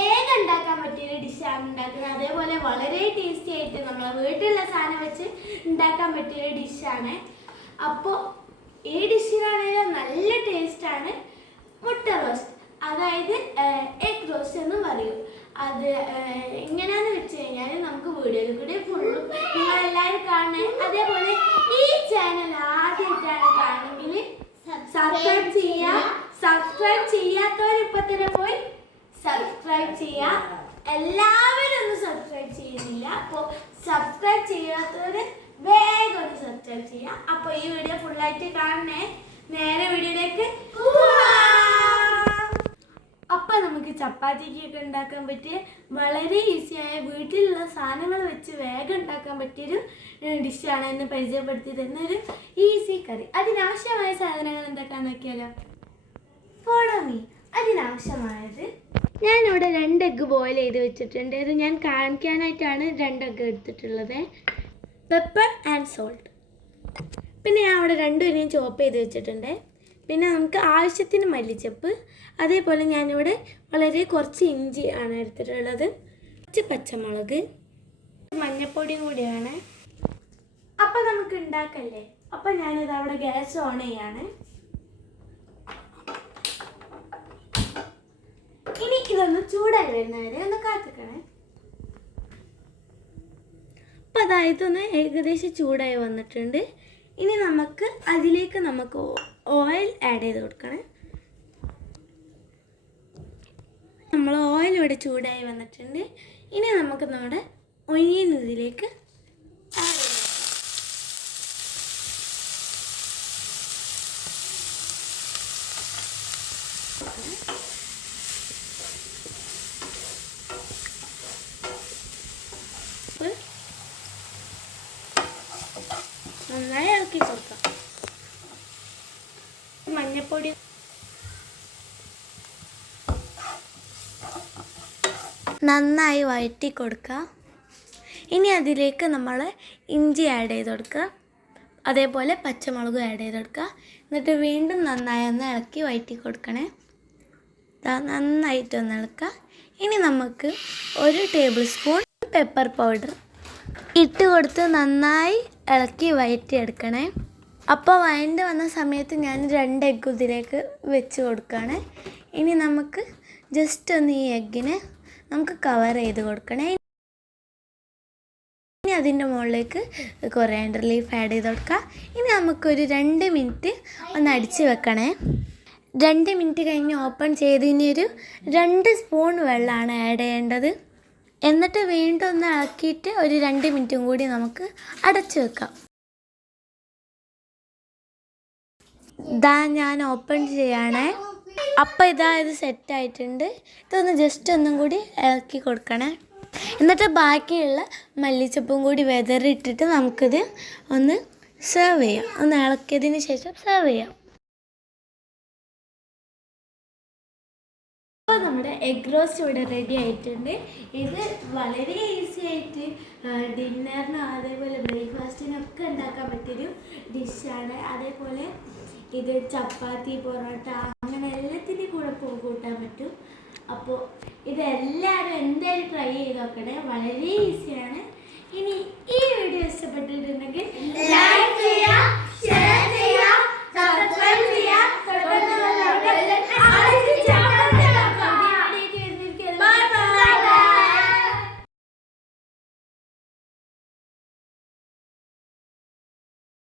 വേഗം ഉണ്ടാക്കാൻ പറ്റിയൊരു ഡിഷാണ് ഉണ്ടാക്കുന്നത്. അതേപോലെ വളരെ ടേസ്റ്റി ആയിട്ട് നമ്മളെ വീട്ടിലുള്ള സാധനം വെച്ച് ഉണ്ടാക്കാൻ പറ്റിയൊരു ഡിഷാണ്. അപ്പോൾ ഈ ഡിഷിനാണെങ്കിലും നല്ല ടേസ്റ്റാണ് മുട്ട റോസ്റ്റ്, അതായത് എഗ് റോസ്റ്റ് എന്ന് പറയും. അത് എങ്ങനെയാണെന്ന് വെച്ച് കഴിഞ്ഞാൽ നമുക്ക് വീഡിയോയിൽ കൂടി ഫുള്ളും നിങ്ങളെല്ലാവരും കാണണേ. അതേപോലെ ഈ ചാനൽ ആദ്യമായിട്ടാണ് കാണുമെങ്കിൽ സബ്സ്ക്രൈബ് ചെയ്യുക. സബ്സ്ക്രൈബ് ചെയ്യാത്തവർ ഇപ്പം തന്നെ പോയി സബ്സ്ക്രൈബ് ചെയ്യുക. എല്ലാവരും ഒന്നും സബ്സ്ക്രൈബ് ചെയ്യുന്നില്ല, അപ്പോൾ സബ്സ്ക്രൈബ് ചെയ്യാത്തവർ വേഗം ഒന്ന് സബ്സ്ക്രൈബ് ചെയ്യുക. അപ്പോൾ ഈ വീഡിയോ ഫുള്ളായിട്ട് കാണണേ. നേരെ വീഡിയോയിലേക്ക്. അപ്പം നമുക്ക് ചപ്പാത്തിക്കൊക്കെ ഉണ്ടാക്കാൻ പറ്റിയ വളരെ ഈസിയായ വീട്ടിലുള്ള സാധനങ്ങൾ വെച്ച് വേഗം ഉണ്ടാക്കാൻ പറ്റിയൊരു ഡിഷാണ് എന്ന് പരിചയപ്പെടുത്തി തരുന്നൊരു ഈസി കറി. അതിനാവശ്യമായ സാധനങ്ങൾ എന്തൊക്കെയാണെന്ന് നോക്കിയാലോ. Follow me. അതിനാവശ്യമായത് ഞാനിവിടെ 2 എഗ്ഗ് ബോയിൽ ചെയ്ത് വെച്ചിട്ടുണ്ട്. ഇത് ഞാൻ കാണിക്കാനായിട്ടാണ് 2 എഗ്ഗ് എടുത്തിട്ടുള്ളത്. Pepper and salt. പിന്നെ ഞാൻ അവിടെ 2 ചോപ്പ് ചെയ്ത് വെച്ചിട്ടുണ്ട്. പിന്നെ നമുക്ക് ആവശ്യത്തിന് മല്ലിച്ചപ്പ്, അതേപോലെ ഞാനിവിടെ വളരെ കുറച്ച് ഇഞ്ചി ആണ് എടുത്തിട്ടുള്ളത്, കുറച്ച് പച്ചമുളക്, മഞ്ഞൾപ്പൊടിയും കൂടിയാണ്. അപ്പം നമുക്ക് ഉണ്ടാക്കല്ലേ. അപ്പം ഞാനിത് അവിടെ ഗ്യാസ് ഓൺ ചെയ്യാണ്. ഇനി ഇതൊന്ന് ചൂടായി വരുന്നവരെ ഒന്ന് കാത്തിക്കണേ. അപ്പം അതായത് ഒന്ന് ഏകദേശം ചൂടായി വന്നിട്ടുണ്ട്. ഇനി അതിലേക്ക് നമുക്ക് ഓയിൽ ആഡ് ചെയ്ത് കൊടുക്കണം. നമ്മൾ ഓയിൽ ഇവിടെ ചൂടായി വന്നിട്ടുണ്ട്. ഇനി നമുക്ക് നമ്മുടെ ഒനിയൻ ഇതിലേക്ക് ആഡ് ചെയ്യാം. നന്നായി ഇളക്കി കൊടുക്കാം. മഞ്ഞൾപ്പൊടി നന്നായി വഴറ്റി കൊടുക്കുക. ഇനി അതിലേക്ക് നമ്മൾ ഇഞ്ചി ആഡ് ചെയ്ത് കൊടുക്കുക, അതേപോലെ പച്ചമുളകും ആഡ് ചെയ്ത് കൊടുക്കുക. എന്നിട്ട് വീണ്ടും നന്നായി ഒന്ന് ഇളക്കി വഴറ്റി കൊടുക്കണേ. നന്നായിട്ടൊന്ന് ഇളക്കുക. ഇനി നമുക്ക് 1 ടേബിൾ സ്പൂൺ പെപ്പർ പൗഡർ ഇട്ട് കൊടുത്ത് നന്നായി ഇളക്കി വഴറ്റിയെടുക്കണേ. അപ്പോൾ വഴണ്ട് വന്ന സമയത്ത് ഞാൻ 2 എഗ്ഗ് ഇതിലേക്ക് വെച്ച് കൊടുക്കുകയാണ്. ഇനി നമുക്ക് ജസ്റ്റ് ഒന്ന് ഈ എഗ്ഗിനെ നമുക്ക് കവർ ചെയ്ത് കൊടുക്കണേ. ഇനി അതിൻ്റെ മുകളിലേക്ക് കൊറിയാൻഡർ ലീഫ് ആഡ് ചെയ്ത് കൊടുക്കുക. ഇനി നമുക്കൊരു 2 മിനിറ്റ് ഒന്ന് അടിച്ച് വെക്കണേ. 2 മിനിറ്റ് കഴിഞ്ഞ് ഓപ്പൺ ചെയ്ത് ഇനി ഒരു 2 സ്പൂൺ വെള്ളമാണ് ആഡ് ചെയ്യേണ്ടത്. എന്നിട്ട് വീണ്ടും ഒന്ന് ഇളക്കിയിട്ട് ഒരു 2 മിനിറ്റും കൂടി നമുക്ക് അടച്ചു വെക്കാം. ഇതാ ഞാൻ ഓപ്പൺ ചെയ്യണേ. അപ്പം ഇത് സെറ്റായിട്ടുണ്ട്. ഇതൊന്ന് ജസ്റ്റ് ഒന്നും കൂടി ഇളക്കി കൊടുക്കണേ. എന്നിട്ട് ബാക്കിയുള്ള മല്ലിച്ചപ്പും കൂടി വെതറിട്ടിട്ട് നമുക്കിത് ഒന്ന് സെർവ് ചെയ്യാം. ഒന്ന് ഇളക്കിയതിന് ശേഷം സെർവ് ചെയ്യാം. അപ്പോൾ നമ്മുടെ എഗ് റോസ്റ്റ് ഇവിടെ റെഡി ആയിട്ടുണ്ട്. ഇത് വളരെ ഈസി ആയിട്ട് ഡിന്നറിനോ അതേപോലെ ബ്രേക്ക്ഫാസ്റ്റിനൊക്കെ ഉണ്ടാക്കാൻ പറ്റിയൊരു ഡിഷാണ്. അതേപോലെ ഇത് ചപ്പാത്തി, പൊറോട്ട അങ്ങനെ എല്ലാത്തിൻ്റെ കൂടെ കൂട്ടാൻ പറ്റും. അപ്പോൾ ഇതെല്ലാവരും എന്തായാലും ട്രൈ ചെയ്ത് നോക്കണേ. വളരെ ഈസിയാണ്.